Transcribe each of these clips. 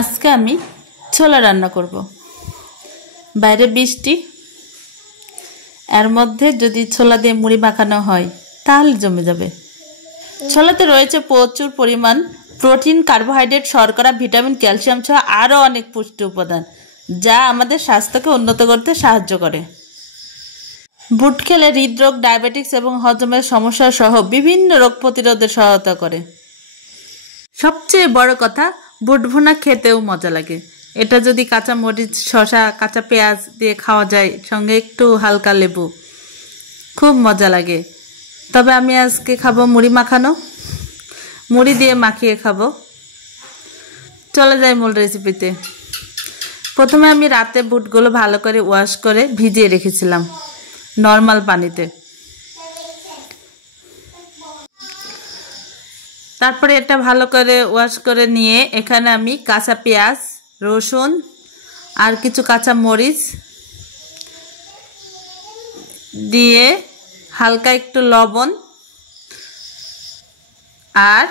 আজকে আমি ছোলা রান্না করব। বাইরে বৃষ্টি, এর মধ্যে যদি ছোলা দিয়ে মুড়ি মাখানো হয় তাহলে জমে যাবে। ছোলাতে রয়েছে প্রচুর পরিমাণ প্রোটিন, কার্বোহাইড্রেট, শর্করা, ভিটামিন, ক্যালসিয়াম সহ আরও অনেক পুষ্টি উপাদান, যা আমাদের স্বাস্থ্যকে উন্নত করতে সাহায্য করে। বুট খেলে হৃদরোগ, ডায়াবেটিস এবং হজমের সমস্যা সহ বিভিন্ন রোগ প্রতিরোধে সহায়তা করে। সবচেয়ে বড় কথা, বুট ভুনা খেতেও মজা লাগে। এটা যদি কাঁচা মরিচ, শসা, কাঁচা পেঁয়াজ দিয়ে খাওয়া যায়, সঙ্গে একটু হালকা লেবু, খুব মজা লাগে। তবে আমি আজকে খাবো মুড়ি মাখানো, মুড়ি দিয়ে মাখিয়ে খাবো। চলে যাই মূল রেসিপিতে। প্রথমে আমি রাতে বুটগুলো ভালো করে ওয়াশ করে ভিজিয়ে রেখেছিলাম নর্মাল পানিতে। তারপরে এটা ভালো করে ওয়াশ করে নিয়ে এখানে আমি কাঁচা পেঁয়াজ, রসুন আর কিছু কাঁচা মরিচ দিয়ে হালকা একটু লবণ আর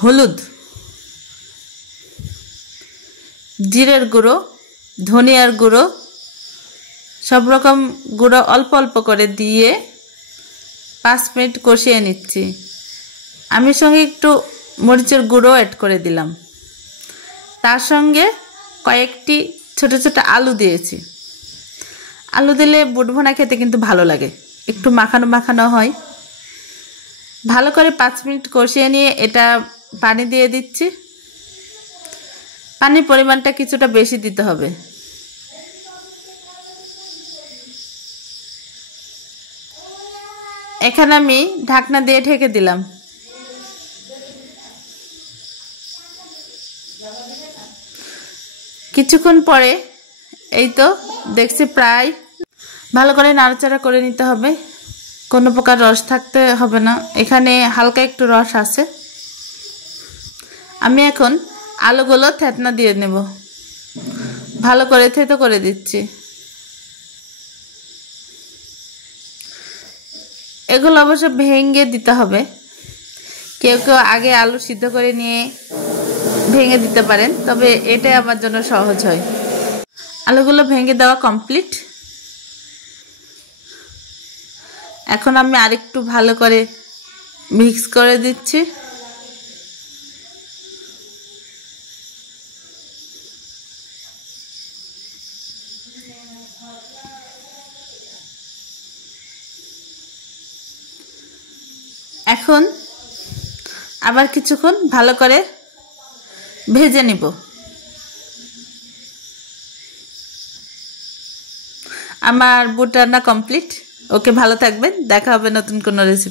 হলুদ, জিরের গুঁড়ো, ধনিয়ার গুঁড়ো, সব রকম গুঁড়ো অল্প অল্প করে দিয়ে 5 মিনিট কষিয়ে নিচ্ছি। আমি সঙ্গে একটু মরিচের গুঁড়ো অ্যাড করে দিলাম। তার সঙ্গে কয়েকটি ছোট ছোট আলু দিয়েছি। আলু দিলে বুট ভুনা খেতে কিন্তু ভালো লাগে, একটু মাখানো মাখানো হয়। ভালো করে 5 মিনিট কষিয়ে নিয়ে এটা পানি দিয়ে দিচ্ছি। পানির পরিমাণটা কিছুটা বেশি দিতে হবে। এখানে আমি ঢাকনা দিয়ে ঢেকে দিলাম। কিছুক্ষণ পরে এই তো দেখছি প্রায়, ভালো করে নাড়াচাড়া করে নিতে হবে, কোনো প্রকার রস থাকতে হবে না। এখানে হালকা একটু রস আছে। আমি এখন আলুগুলো থেতনা দিয়ে নেব, ভালো করে থেতো করে দিচ্ছি। এগুলো অবশ্য ভেঙে দিতে হবে, কেউ কেউ আগে আলু সিদ্ধ করে নিয়ে ভেঙে দিতে পারেন, তবে এটাই আমার জন্য সহজ হয়। আলুগুলো ভেঙে দেওয়া কমপ্লিট। এখন আমি আরেকটু ভালো করে মিক্স করে দিচ্ছি। এখন আবার কিছুক্ষণ ভালো করে ভেজে নিব। আমার বুট রান্না কমপ্লিট। ওকে, ভালো থাকবেন, দেখা হবে নতুন কোনো রেসিপি।